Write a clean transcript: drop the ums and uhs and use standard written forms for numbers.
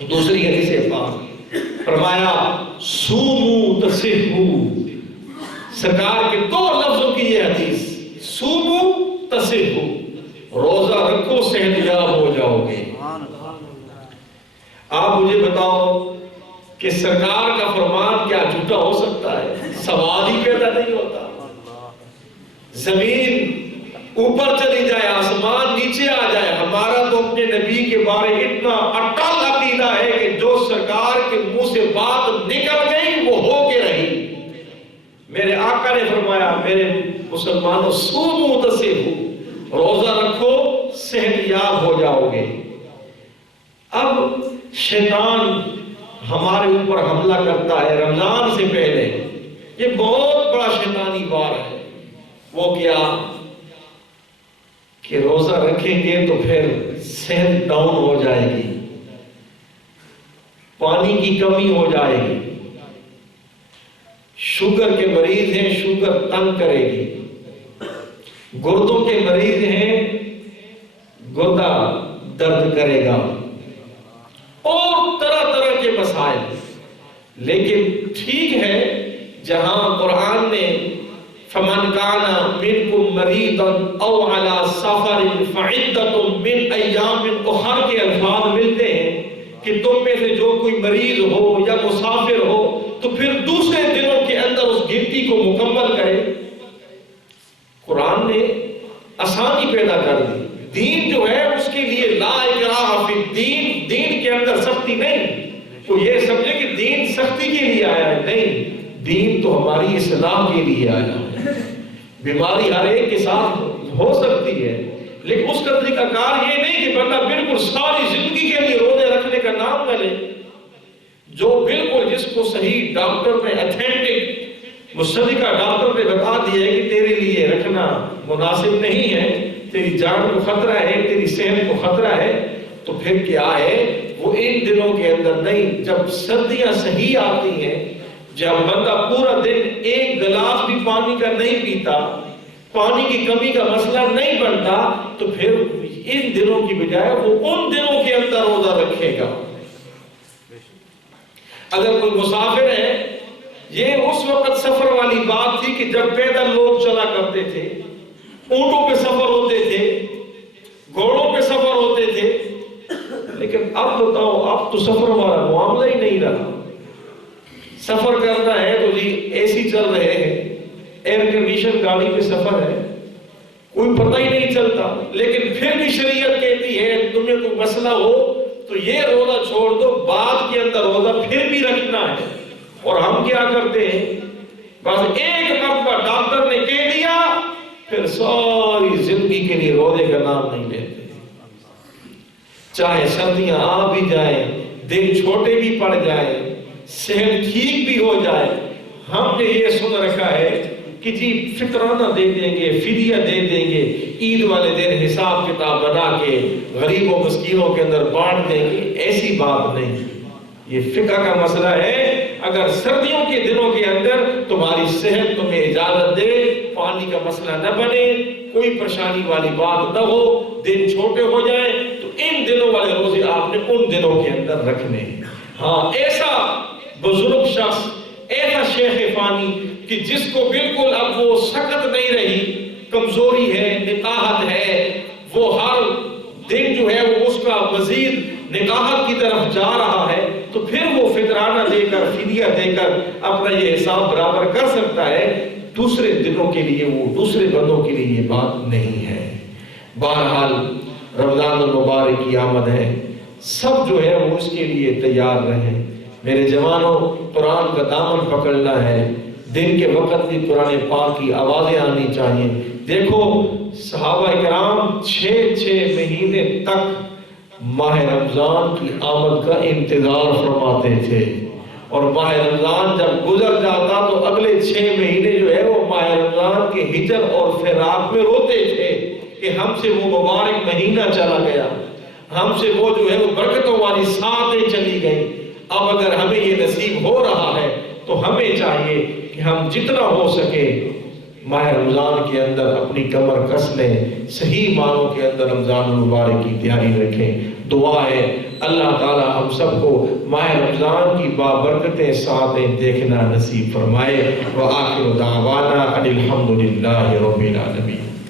دوسری حدیث پاک فرمایا سومو تصحو، سرکار کے دو لفظوں کی یہ حدیث، سومو تصحو، روزہ رکھو صحت یاب ہو جاؤ گے۔ آپ مجھے بتاؤ کہ سرکار کا فرمان کیا جھوٹا ہو سکتا ہے؟ سوال ہی پیدا نہیں ہوتا۔ زمین اوپر چلی جائے، آسمان نیچے آ جائے، ہمارا تو اپنے نبی کے بارے اتنا اٹل عقیدہ ہے کہ جو سرکار کے منہ سے بات نکل گئی وہ ہو کے رہی۔ میرے آقا نے فرمایا میرے مسلمانوں صوموا تصحوا، روزہ رکھو صحت یاب ہو جاؤ گے۔ اب شیطان ہمارے اوپر حملہ کرتا ہے رمضان سے پہلے، یہ بہت بڑا شیطانی وار ہے۔ وہ کیا کہ روزہ رکھیں گے تو پھر صحت ڈاؤن ہو جائے گی، پانی کی کمی ہو جائے گی، شوگر کے مریض ہیں شوگر تنگ کرے گی، گردوں کے مریض ہیں گردہ درد کرے گا، اور طرح طرح کے مسائل۔ لیکن ٹھیک ہے جہاں قرآن نے فَمَنْ كَانَ مِنْكُمْ مَرِيضًا أَوْ عَلَى سَفَرٍ فَعِدَّةٌ مِنْ أَيَّامٍ اُخَرَ کے الفاظ ملتے ہیں کہ تم میں سے جو کوئی مریض ہو یا مسافر ہو تو پھر دوسرے دنوں کے اندر اس گنتی کو مکمل کرے۔ قرآن نے آسانی پیدا کر دی۔ دین جو ہے اس کے لیے لا اکراہ فی الدین، دین کے اندر سختی نہیں۔ تو یہ سمجھے کہ دین سختی کے لیے آیا ہے، نہیں، دین تو ہماری اصلاح کے لیے آیا ہے۔ بیماری ہر ایک کے ساتھ ہو سکتی ہے، لیکن اس کا طریقہ کار یہ نہیں کہ بندہ بالکل ساری زندگی کے لیے روزے رکھنے کا نام نہ لے۔ جو بالکل جس کو صحیح ڈاکٹر نے اتھینٹک مصدقہ ڈاکٹر نے بتا دیا ہے کہ تیرے لیے رکھنا مناسب نہیں ہے، تیری جان کو خطرہ ہے، تیری صحت کو خطرہ ہے، تو پھر کیا ہے وہ ان دنوں کے اندر نہیں۔ جب سردیاں صحیح آتی ہیں، جب بندہ پورا دن ایک گلاس بھی پانی کا نہیں پیتا، پانی کی کمی کا مسئلہ نہیں بنتا، تو پھر ان دنوں کی بجائے وہ ان دنوں کے اندر روزہ رکھے گا۔ اگر کوئی مسافر ہے، یہ اس وقت سفر والی بات تھی کہ جب پیدل لوگ چلا کرتے تھے، اونٹوں پہ سفر ہوتے تھے، گھوڑوں پہ سفر ہوتے تھے، لیکن اب بتاؤ اب تو سفر والا معاملہ ہی نہیں رہا۔ سفر کرنا ہے تو جی اے سی چل رہے ہیں، ایئر کنڈیشن گاڑی پہ سفر ہے، کوئی پتہ ہی نہیں چلتا، لیکن پھر بھی شریعت کہتی ہے تمہیں کوئی مسئلہ ہو تو یہ روزہ چھوڑ دو، بعد کے اندر روزہ پھر بھی رکھنا ہے۔ اور ہم کیا کرتے ہیں، بس ایک مرتبہ ڈاکٹر نے کہہ دیا پھر ساری زندگی کے لیے روزے کا نام نہیں لیتے، چاہے سردیاں آ بھی جائیں، دن چھوٹے بھی پڑ جائیں، صحت ٹھیک بھی ہو جائے، ہم نے یہ سن رکھا ہے کہ جی فطرانہ دے دیں گے، فدیہ دے دیں گے، عید والے دن حساب کتاب بنا کے غریب و مسکینوں کے اندر بانٹ دیں گے۔ ایسی بات نہیں، یہ فقہ کا مسئلہ ہے۔ اگر سردیوں کے دنوں کے اندر تمہاری صحت تمہیں اجازت دے، پانی کا مسئلہ نہ بنے، کوئی پریشانی والی بات نہ ہو، دن چھوٹے ہو جائیں، تو ان دنوں والے روزے آپ نے ان دنوں کے اندر رکھنے ہیں۔ ہاں ایسا بزرگ شخص، ایسا شیخ فانی کہ جس کو بالکل اب وہ سکت نہیں رہی، کمزوری ہے، نکاحت ہے، وہ ہر دن جو ہے وہ اس کا مزید نکاحت کی طرف جا رہا ہے، تو پھر وہ فطرانہ دے کر فدیہ دے کر اپنا یہ حساب برابر کر سکتا ہے۔ دوسرے دنوں کے لیے وہ دوسرے بندوں کے لیے یہ بات نہیں ہے۔ بہرحال رمضان المبارک کی آمد ہے، سب جو ہے وہ اس کے لیے تیار رہیں۔ میرے جوانوں، قرآن کا دامن پکڑنا ہے، دن کے وقت بھی قرآن پاک کی آوازیں آنی چاہیے۔ دیکھو صحابہ کرام 6 مہینے تک ماہ رمضان کی آمد کا انتظار فرماتے تھے، اور ماہ رمضان جب گزر جاتا تو اگلے 6 مہینے جو ہے وہ ماہ رمضان کے ہجر اور فراق میں روتے تھے کہ ہم سے وہ مبارک مہینہ چلا گیا، ہم سے وہ جو ہے وہ برکتوں والی ساتیں چلی گئی۔ اب اگر ہمیں یہ نصیب ہو رہا ہے تو ہمیں چاہیے کہ ہم جتنا ہو سکے ماہ رمضان کے اندر اپنی کمر کس لیں، صحیح معنوں کے اندر رمضان المبارک کی تیاری رکھیں۔ دعا ہے اللہ تعالی ہم سب کو ماہ رمضان کی بابرکتیں ساتیں دیکھنا نصیب فرمائے۔ وآخر دعوانا ان الحمد للہ رب العالمین۔